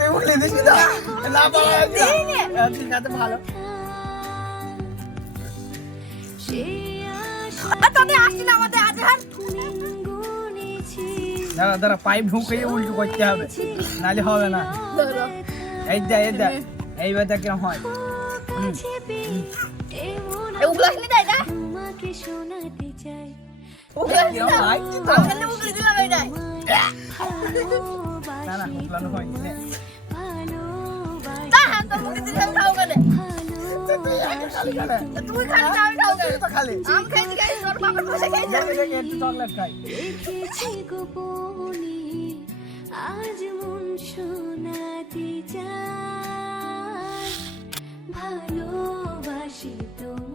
তুই বলে দিস না না পারা ঠিক আছে ভালো তোদের আসছি না আমাদের আজ হার দাঁড়া দাঁড়া পাইপ ঢুকিয়ে উল্টো করতে হবে নাহলে হবে না এই দে এইবার দেখ কিরম হয় ওগুলো আসলে তাই না ওগুলো উগলি দিলাম এইটাই না না হুকলানো হয়নি নে তা তোর মুখে দিলাম খাও কেন তুই একা খালি খালে তুই খালি না আমি খাও কেন তো খালি আম খাইছি খাই তোর বাবার পয়সা খাইছি একটু চকলেট খাই দেখেছি গোপনে আজ মন শোনাতে চায় ভালোবাসি তোমায়